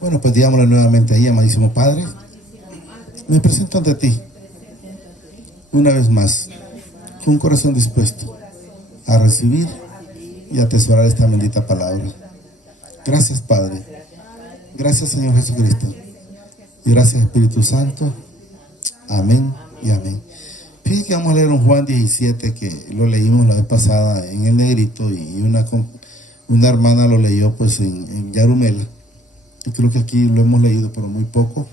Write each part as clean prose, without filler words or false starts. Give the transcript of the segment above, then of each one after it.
Bueno, pues digámosle nuevamente ahí, amadísimo Padre, me presento ante ti, una vez más, con un corazón dispuesto a recibir y atesorar esta bendita palabra. Gracias, Padre. Gracias, Señor Jesucristo. Y gracias, Espíritu Santo. Amén y amén. Fíjense que vamos a leer un Juan 17, que lo leímos la vez pasada en el negrito, y una hermana lo leyó pues en Yarumela. Y creo que aquí lo hemos leído, pero muy poco.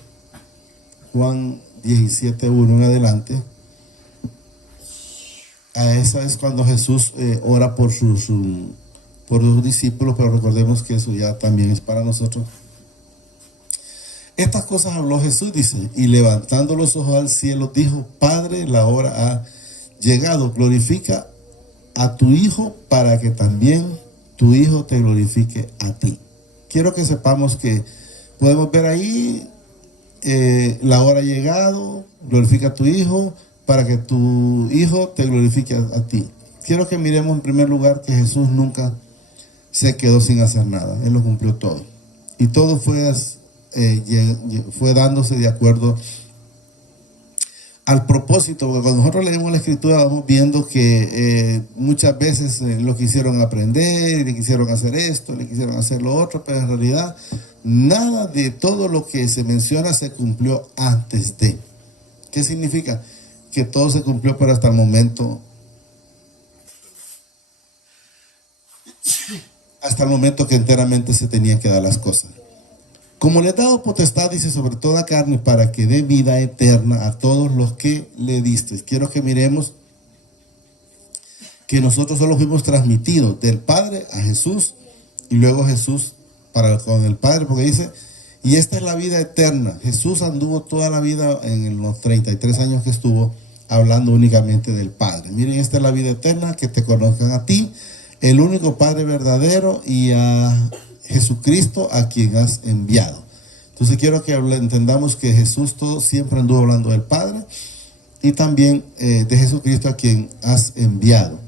Juan 17:1 en adelante. A esa es cuando Jesús ora por sus discípulos, pero recordemos que eso ya también es para nosotros. Estas cosas habló Jesús, dice, y levantando los ojos al cielo, dijo: Padre, la hora ha llegado, glorifica a tu Hijo, para que también tu Hijo te glorifique a ti. Quiero que sepamos que podemos ver ahí, la hora ha llegado, glorifica a tu Hijo, para que tu Hijo te glorifique a ti. Quiero que miremos en primer lugar que Jesús nunca se quedó sin hacer nada. Él lo cumplió todo. Y todo fue dándose de acuerdo al propósito, porque cuando nosotros leemos la Escritura vamos viendo que muchas veces lo quisieron aprender, le quisieron hacer esto, le quisieron hacer lo otro, pero en realidad nada de todo lo que se menciona se cumplió antes de. ¿Qué significa? Que todo se cumplió, pero hasta el momento que enteramente se tenían que dar las cosas. Como le he dado potestad, dice, sobre toda carne, para que dé vida eterna a todos los que le diste. Quiero que miremos que nosotros solo fuimos transmitidos del Padre a Jesús, y luego Jesús con el Padre, porque dice, y esta es la vida eterna. Jesús anduvo toda la vida, en los 33 años que estuvo, hablando únicamente del Padre. Miren, esta es la vida eterna, que te conozcan a ti, el único Padre verdadero, y a Jesucristo, a quien has enviado. Entonces quiero que entendamos que Jesús siempre anduvo hablando del Padre, y también de Jesucristo, a quien has enviado.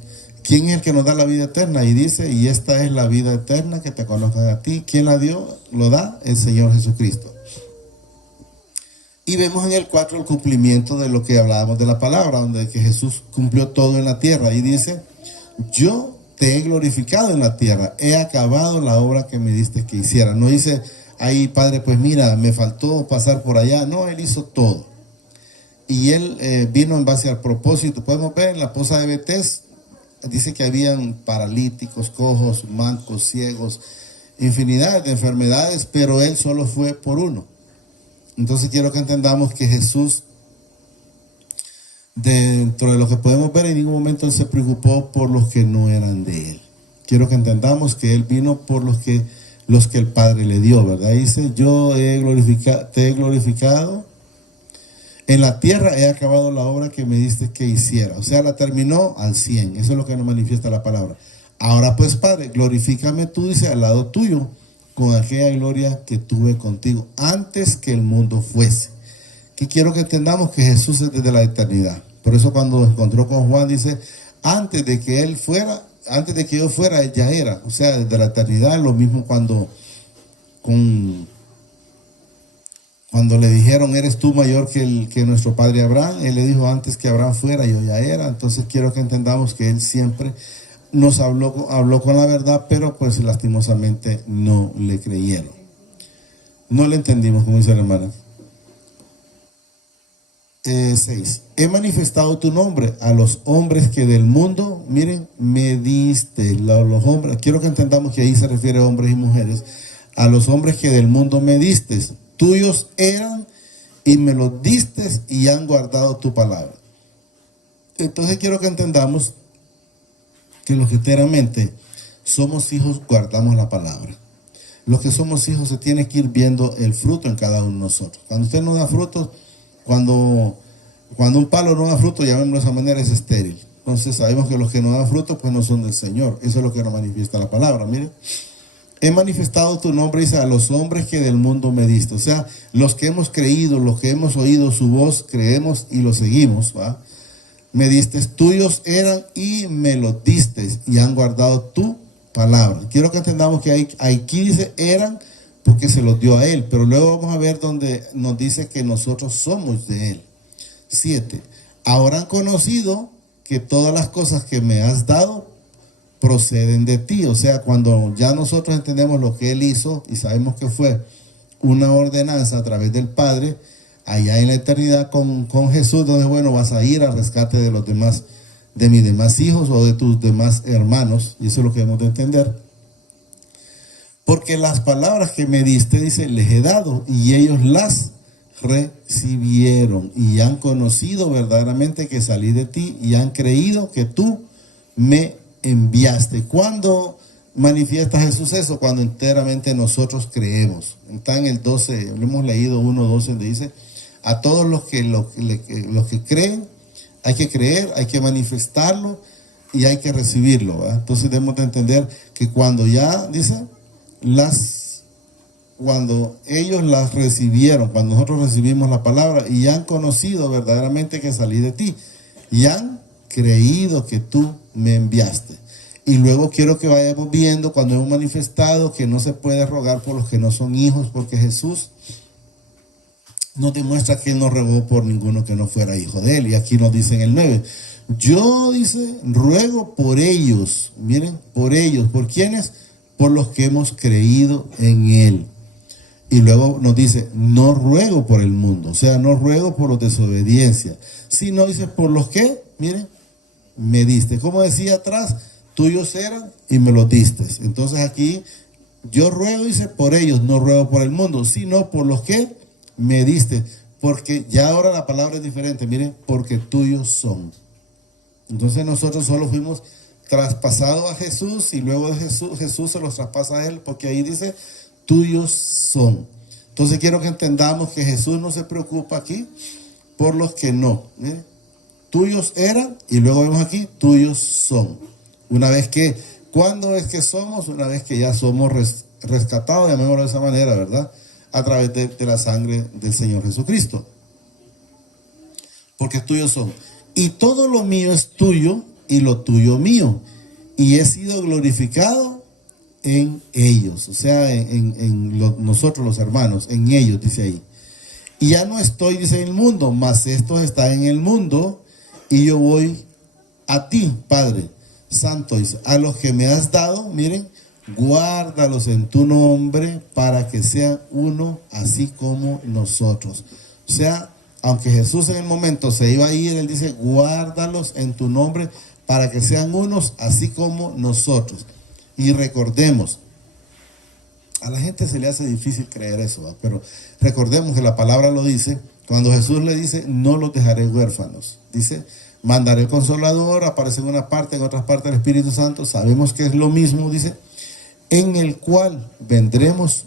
¿Quién es el que nos da la vida eterna? Y dice, y esta es la vida eterna, que te conozcan a ti. ¿Quién la dio? Lo da el Señor Jesucristo. Y vemos en el 4 el cumplimiento de lo que hablábamos de la palabra, donde que Jesús cumplió todo en la tierra, y dice: yo te he glorificado en la tierra, he acabado la obra que me diste que hiciera. No dice ahí, Padre, pues mira, me faltó pasar por allá. No, Él hizo todo. Y Él vino en base al propósito. Podemos ver en la poza de Betés, dice que habían paralíticos, cojos, mancos, ciegos, infinidad de enfermedades, pero Él solo fue por uno. Entonces quiero que entendamos que Jesús, dentro de lo que podemos ver, en ningún momento Él se preocupó por los que no eran de Él. Quiero que entendamos que Él vino por los que el Padre le dio, ¿verdad? Dice: yo te he glorificado en la tierra, he acabado la obra que me diste que hiciera. O sea, la terminó al 100. Eso es lo que nos manifiesta la palabra. Ahora pues, Padre, glorifícame tú, dice, al lado tuyo, con aquella gloria que tuve contigo antes que el mundo fuese. Que quiero que entendamos que Jesús es desde la eternidad. Por eso cuando encontró con Juan, dice: antes de que yo fuera, Él ya era. O sea, desde la eternidad. Lo mismo cuando le dijeron: eres tú mayor que nuestro padre Abraham. Él le dijo: antes que Abraham fuera, yo ya era. Entonces quiero que entendamos que Él siempre nos habló con la verdad, pero pues lastimosamente no le creyeron. No le entendimos, como dice la hermana. 6. He manifestado tu nombre a los hombres que del mundo, miren, me diste. Los hombres, quiero que entendamos que ahí se refiere a hombres y mujeres. A los hombres que del mundo me diste, tuyos eran y me los diste y han guardado tu palabra. Entonces quiero que entendamos que los que enteramente somos hijos guardamos la palabra. Los que somos hijos se tiene que ir viendo el fruto en cada uno de nosotros. Cuando usted no da frutos, cuando un palo no da fruto, llamémoslo de esa manera, es estéril. Entonces sabemos que los que no dan fruto pues no son del Señor. Eso es lo que nos manifiesta la palabra. Miren, he manifestado tu nombre, dice, a los hombres que del mundo me diste. O sea, los que hemos creído, los que hemos oído su voz, creemos y lo seguimos, ¿va? Me diste, tuyos eran y me los diste y han guardado tu palabra. Quiero que entendamos que aquí dice eran, porque se los dio a Él. Pero luego vamos a ver donde nos dice que nosotros somos de Él. 7. Ahora han conocido que todas las cosas que me has dado proceden de ti. O sea, cuando ya nosotros entendemos lo que Él hizo y sabemos que fue una ordenanza a través del Padre, allá en la eternidad con Jesús, donde bueno, vas a ir al rescate de los demás, de mis demás hijos o de tus demás hermanos, y eso es lo que debemos de entender. Porque las palabras que me diste, dice, les he dado, y ellos las recibieron, y han conocido verdaderamente que salí de ti, y han creído que tú me enviaste. ¿Cuándo manifiesta Jesús eso? Cuando enteramente nosotros creemos. Está en el 12, lo hemos leído 1:12, donde dice, a todos los que creen, hay que creer, hay que manifestarlo y hay que recibirlo, ¿verdad? Entonces debemos de entender que cuando ya, dice, cuando ellos las recibieron, cuando nosotros recibimos la palabra y han conocido verdaderamente que salí de ti, y han creído que tú me enviaste. Y luego quiero que vayamos viendo cuando hemos manifestado que no se puede rogar por los que no son hijos, porque Jesús nos demuestra que Él no rogó por ninguno que no fuera hijo de Él. Y aquí nos dice en el 9, yo, dice, ruego por ellos. Miren, por ellos. ¿Por quiénes? Por los que hemos creído en Él. Y luego nos dice, no ruego por el mundo. O sea, no ruego por los desobediencia. Sino, dice, por los que, miren, me diste. Como decía atrás, tuyos eran y me los diste. Entonces aquí, yo ruego, dice, por ellos. No ruego por el mundo, sino por los que me diste, porque ya ahora la palabra es diferente, miren, porque tuyos son. Entonces nosotros solo fuimos traspasados a Jesús y luego de Jesús se los traspasa a Él, porque ahí dice, tuyos son. Entonces quiero que entendamos que Jesús no se preocupa aquí por los que no. Miren, tuyos eran y luego vemos aquí, tuyos son. Una vez que, ¿cuándo es que somos? Una vez que ya somos rescatados, llamémoslo de esa manera, ¿verdad? A través de la sangre del Señor Jesucristo. Porque tuyos son. Y todo lo mío es tuyo y lo tuyo mío. Y he sido glorificado en ellos. O sea, nosotros los hermanos, en ellos, dice ahí. Y ya no estoy, dice, en el mundo, mas estos están en el mundo y yo voy a ti, Padre Santo, dice, a los que me has dado, miren, guárdalos en tu nombre para que sean uno así como nosotros. O sea, aunque Jesús en el momento se iba a ir, Él dice, guárdalos en tu nombre para que sean unos así como nosotros. Y recordemos, a la gente se le hace difícil creer eso, ¿verdad? Pero recordemos que la palabra lo dice, cuando Jesús le dice, no los dejaré huérfanos. Dice, mandaré el Consolador, aparece en una parte, en otras partes el Espíritu Santo, sabemos que es lo mismo, dice, en el cual vendremos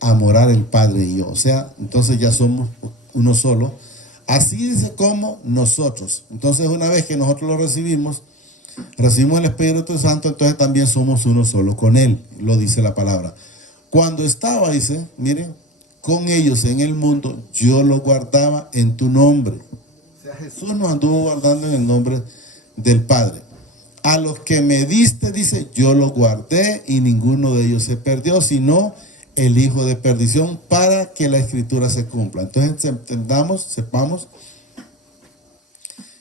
a morar el Padre y yo. O sea, entonces ya somos uno solo. Así dice como nosotros. Entonces una vez que nosotros lo recibimos el Espíritu Santo, entonces también somos uno solo con Él. Lo dice la palabra. Cuando estaba, dice, miren, con ellos en el mundo, yo lo guardaba en tu nombre. O sea, Jesús nos anduvo guardando en el nombre del Padre. A los que me diste, dice, yo los guardé y ninguno de ellos se perdió, sino el hijo de perdición, para que la escritura se cumpla. Entonces entendamos, sepamos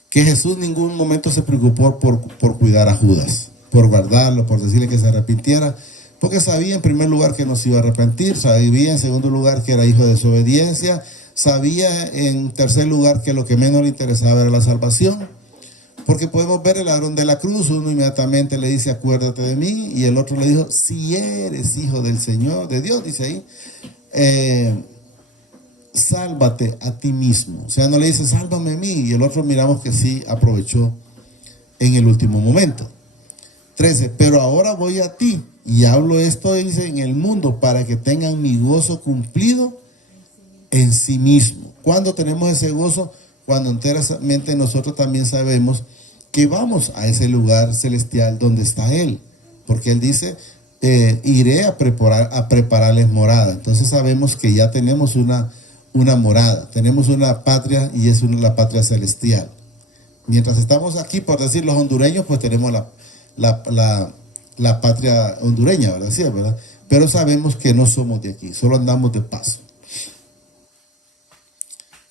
que Jesús en ningún momento se preocupó por cuidar a Judas, por guardarlo, por decirle que se arrepintiera, porque sabía en primer lugar que no se iba a arrepentir, sabía en segundo lugar que era hijo de desobediencia, sabía en tercer lugar que lo que menos le interesaba era la salvación. Porque podemos ver el ladrón de la cruz, uno inmediatamente le dice, acuérdate de mí, y el otro le dijo, si eres hijo del Señor, de Dios, dice ahí, sálvate a ti mismo. O sea, no le dice, sálvame a mí, y el otro miramos que sí aprovechó en el último momento. 13, pero ahora voy a ti, y hablo esto, dice, en el mundo, para que tengan mi gozo cumplido en sí mismo. ¿Cuándo tenemos ese gozo? Cuando enteramente nosotros también sabemos que vamos a ese lugar celestial donde está Él, porque Él dice, iré a prepararles morada. Entonces sabemos que ya tenemos una morada, tenemos una patria y es la patria celestial. Mientras estamos aquí, por decir los hondureños, pues tenemos la patria hondureña, ¿verdad? Sí, ¿verdad? pero sabemos que no somos de aquí, solo andamos de paso.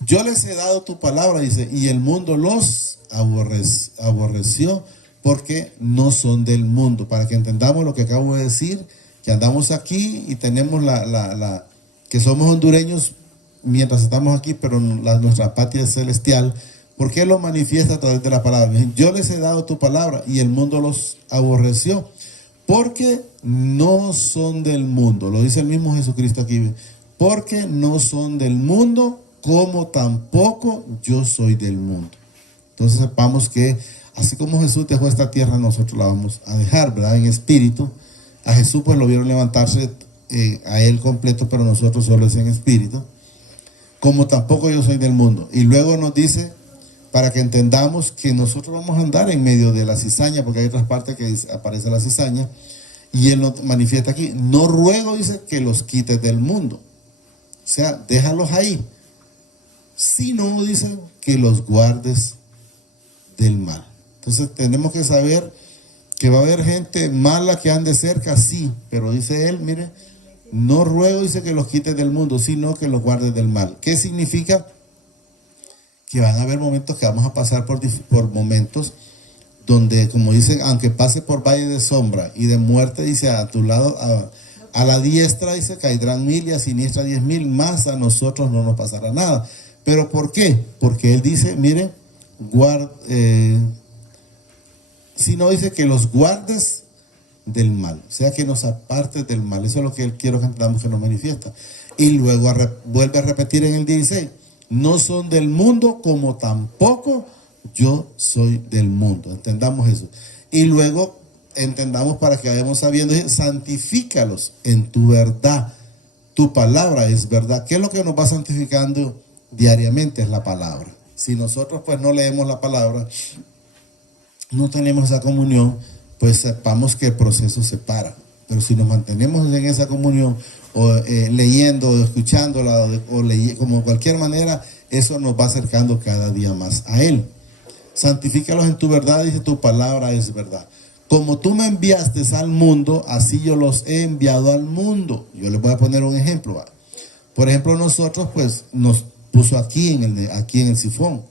Yo les he dado tu palabra, dice, y el mundo los aborreció porque no son del mundo. Para que entendamos lo que acabo de decir, que andamos aquí y tenemos que somos hondureños mientras estamos aquí, pero nuestra patria es celestial. ¿Por qué lo manifiesta a través de la palabra? Yo les he dado tu palabra y el mundo los aborreció porque no son del mundo. Lo dice el mismo Jesucristo aquí. Porque no son del mundo, como tampoco yo soy del mundo. Entonces sepamos que así como Jesús dejó esta tierra, nosotros la vamos a dejar, ¿verdad? En espíritu. A Jesús pues lo vieron levantarse a él completo, pero nosotros solo es en espíritu. Como tampoco yo soy del mundo. Y luego nos dice, para que entendamos que nosotros vamos a andar en medio de la cizaña, porque hay otras partes que aparece la cizaña, y él nos manifiesta aquí. No ruego, dice, que los quites del mundo. O sea, déjalos ahí. Sino, dice, que los guardes del mal. Entonces tenemos que saber que va a haber gente mala que ande cerca, sí, pero dice él, mire, no ruego, dice, que los quites del mundo, sino que los guardes del mal. ¿Qué significa? Que van a haber momentos que vamos a pasar por momentos donde, como dicen, aunque pase por valle de sombra y de muerte, dice, a tu lado, a la diestra, dice, caerán 1000 y a siniestra 10,000, más a nosotros no nos pasará nada. ¿Pero por qué? Porque él dice, mire, si no, dice que los guardes del mal, o sea, que nos apartes del mal. Eso es lo que él quiere que entendamos, que nos manifiesta. Y luego vuelve a repetir en el 16, no son del mundo, como tampoco yo soy del mundo. Entendamos eso. Y luego entendamos, para que vayamos sabiendo, santifícalos en tu verdad. Tu palabra es verdad. ¿Qué es lo que nos va santificando diariamente? Es la palabra. Si nosotros pues no leemos la palabra, no tenemos esa comunión, pues sepamos que el proceso se para. Pero si nos mantenemos en esa comunión, o leyendo, o escuchándola, como cualquier manera, eso nos va acercando cada día más a Él. Santifícalos en tu verdad, dice, tu palabra es verdad. Como tú me enviaste al mundo, así yo los he enviado al mundo. Yo les voy a poner un ejemplo. ¿Va? Por ejemplo, nosotros pues nos puso aquí en el Sifón.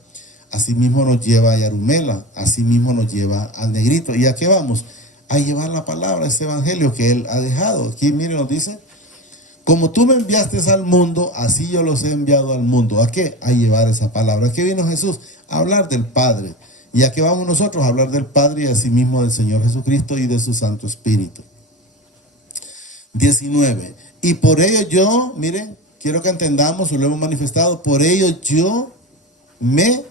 Así mismo nos lleva a Yarumela, así mismo nos lleva al Negrito. ¿Y a qué vamos? A llevar la palabra, ese evangelio que Él ha dejado. Aquí, miren, nos dice, como tú me enviaste al mundo, así yo los he enviado al mundo. ¿A qué? A llevar esa palabra. ¿A qué vino Jesús? A hablar del Padre. ¿Y a qué vamos nosotros? A hablar del Padre y así mismo del Señor Jesucristo y de su Santo Espíritu. 19. Y por ello yo, miren, quiero que entendamos, lo hemos manifestado, por ello yo me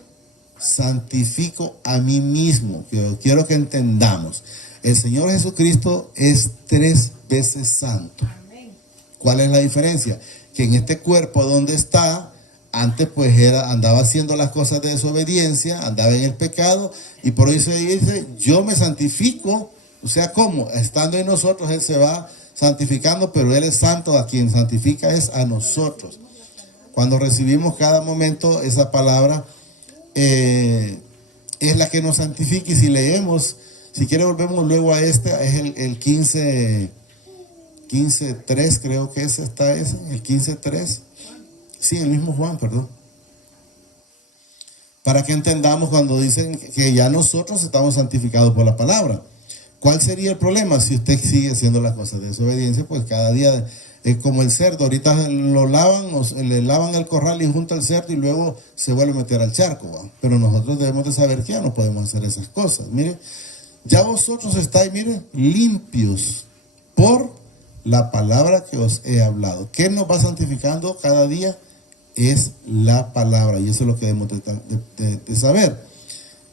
santifico a mí mismo. Quiero que entendamos. El Señor Jesucristo es 3 veces santo. ¿Cuál es la diferencia? Que en este cuerpo donde está, antes pues andaba haciendo las cosas de desobediencia, andaba en el pecado, y por eso dice, yo me santifico. O sea, ¿cómo? Estando en nosotros, Él se va santificando, pero Él es santo, a quien santifica es a nosotros. Cuando recibimos cada momento esa palabra, es la que nos santifica. Y si leemos, si quiere volvemos luego a es el 15:3, creo que está ese, el 15:3. Sí, el mismo Juan, perdón. Para que entendamos cuando dicen que ya nosotros estamos santificados por la palabra. ¿Cuál sería el problema? Si usted sigue haciendo las cosas de desobediencia, pues cada día es como el cerdo. Ahorita lo lavan, le lavan el corral y junta el cerdo y luego se vuelve a meter al charco, ¿va? Pero nosotros debemos de saber que ya no podemos hacer esas cosas. Mire, ya vosotros estáis, mire, limpios por la palabra que os he hablado. ¿Qué nos va santificando cada día? Es la palabra, y eso es lo que debemos de saber.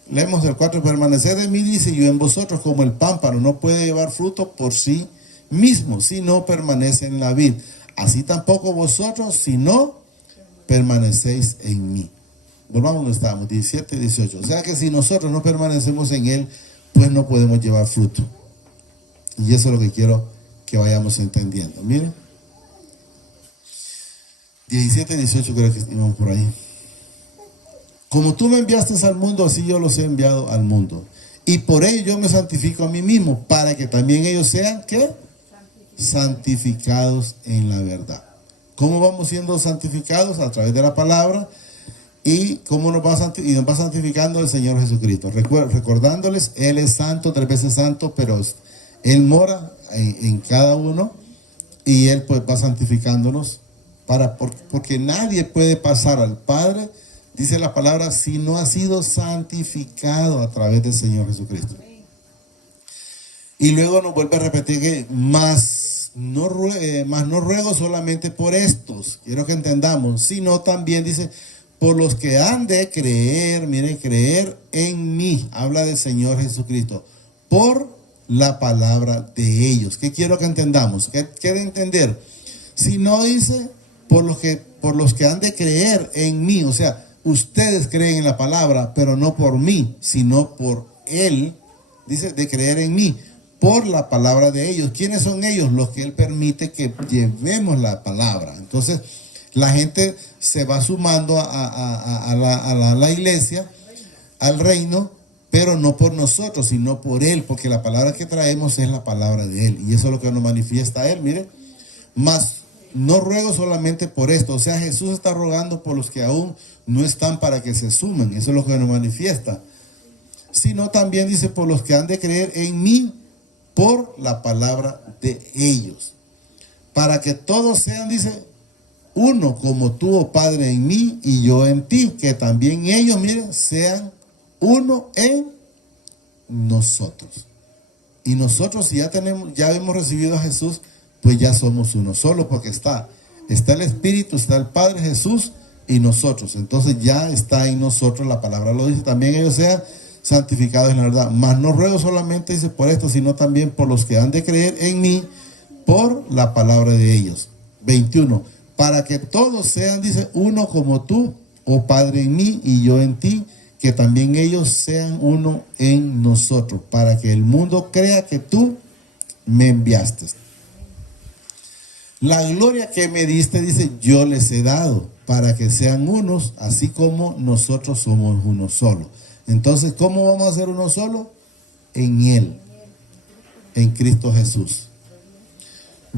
Leemos el 4, permaneced en mí, dice, yo en vosotros, como el pámpano no puede llevar fruto por sí mismo, si no permanece en la vid. Así tampoco vosotros, si no permanecéis en mí. Volvamos donde estábamos, 17 y 18. O sea que si nosotros no permanecemos en Él, pues no podemos llevar fruto. Y eso es lo que quiero que vayamos entendiendo. Miren. 17 y 18 creo que íbamos por ahí. Como tú me enviaste al mundo, así yo los he enviado al mundo. Y por ello yo me santifico a mí mismo, para que también ellos sean, ¿qué? santificados en la verdad. ¿Cómo vamos siendo santificados? A través de la palabra. ¿Y cómo nos va santificando el Señor Jesucristo? Recordándoles, Él es santo, 3 veces santo, pero Él mora en cada uno y Él pues va santificándonos porque nadie puede pasar al Padre, dice la palabra, si no ha sido santificado a través del Señor Jesucristo. Y luego nos vuelve a repetir que más no ruego solamente por estos, quiero que entendamos, sino también dice, por los que han de creer, miren, creer en mí, habla del Señor Jesucristo, por la palabra de ellos. ¿Qué quiero que entendamos? ¿Qué quiere entender? Si no dice, por los que han de creer en mí, o sea, ustedes creen en la palabra, pero no por mí, sino por Él, dice, de creer en mí, por la palabra de ellos. ¿Quiénes son ellos? Los que Él permite que llevemos la palabra. Entonces, la gente se va sumando a la iglesia, al reino, pero no por nosotros, sino por Él, porque la palabra que traemos es la palabra de Él, y eso es lo que nos manifiesta Él, mire. Mas no ruego solamente por esto, o sea, Jesús está rogando por los que aún no están para que se sumen, eso es lo que nos manifiesta, sino también dice por los que han de creer en mí, por la palabra de ellos, para que todos sean, dice, uno como tú, oh Padre, en mí y yo en ti, que también ellos, miren, sean uno en nosotros. Y nosotros, si ya hemos recibido a Jesús, pues ya somos uno solo, porque está el Espíritu, está el Padre Jesús y nosotros. Entonces ya está en nosotros, la palabra lo dice, también ellos sean santificados en la verdad. Mas no ruego solamente, dice, por esto, sino también por los que han de creer en mí, por la palabra de ellos. 21. Para que todos sean, dice, uno como tú, oh Padre, en mí y yo en ti, que también ellos sean uno en nosotros, para que el mundo crea que tú me enviaste. La gloria que me diste, dice, yo les he dado, para que sean unos, así como nosotros somos uno solo. Entonces, ¿cómo vamos a ser uno solo? En Él, en Cristo Jesús.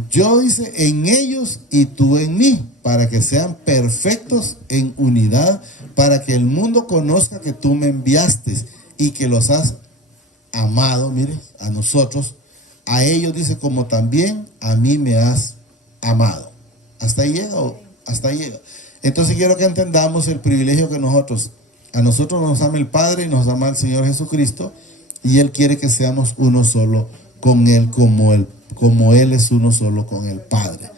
Yo, dice, en ellos y tú en mí, para que sean perfectos en unidad, para que el mundo conozca que tú me enviaste y que los has amado, mire, a nosotros, a ellos, dice, como también a mí me has amado. ¿Hasta ahí llega? Hasta ahí llega. Entonces quiero que entendamos el privilegio que a nosotros nos ama el Padre y nos ama el Señor Jesucristo, y Él quiere que seamos uno solo con Él, como Él es uno solo con el Padre.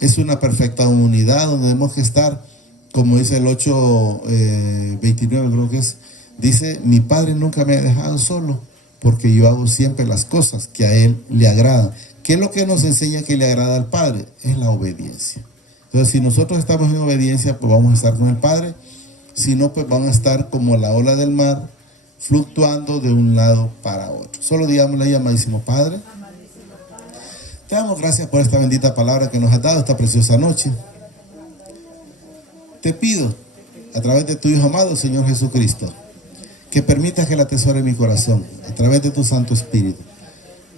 Es una perfecta unidad donde debemos que estar, como dice el 8:29, creo que es, dice, mi Padre nunca me ha dejado solo, porque yo hago siempre las cosas que a Él le agradan. ¿Qué es lo que nos enseña que le agrada al Padre? Es la obediencia. Entonces, si nosotros estamos en obediencia, pues vamos a estar con el Padre. Si no, pues van a estar como la ola del mar, fluctuando de un lado para otro. Solo digámosle, amadísimo Padre, te damos gracias por esta bendita palabra que nos has dado esta preciosa noche. Te pido, a través de tu Hijo amado, Señor Jesucristo, que permitas que la atesore en mi corazón, a través de tu Santo Espíritu,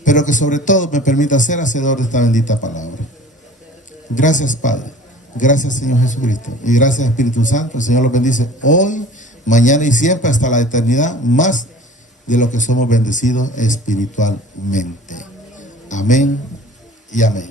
pero que sobre todo me permita ser hacedor de esta bendita palabra. Gracias, Padre. Gracias, Señor Jesucristo. Y gracias, Espíritu Santo. El Señor los bendice hoy, mañana y siempre, hasta la eternidad, más de lo que somos bendecidos espiritualmente. Amén y amén.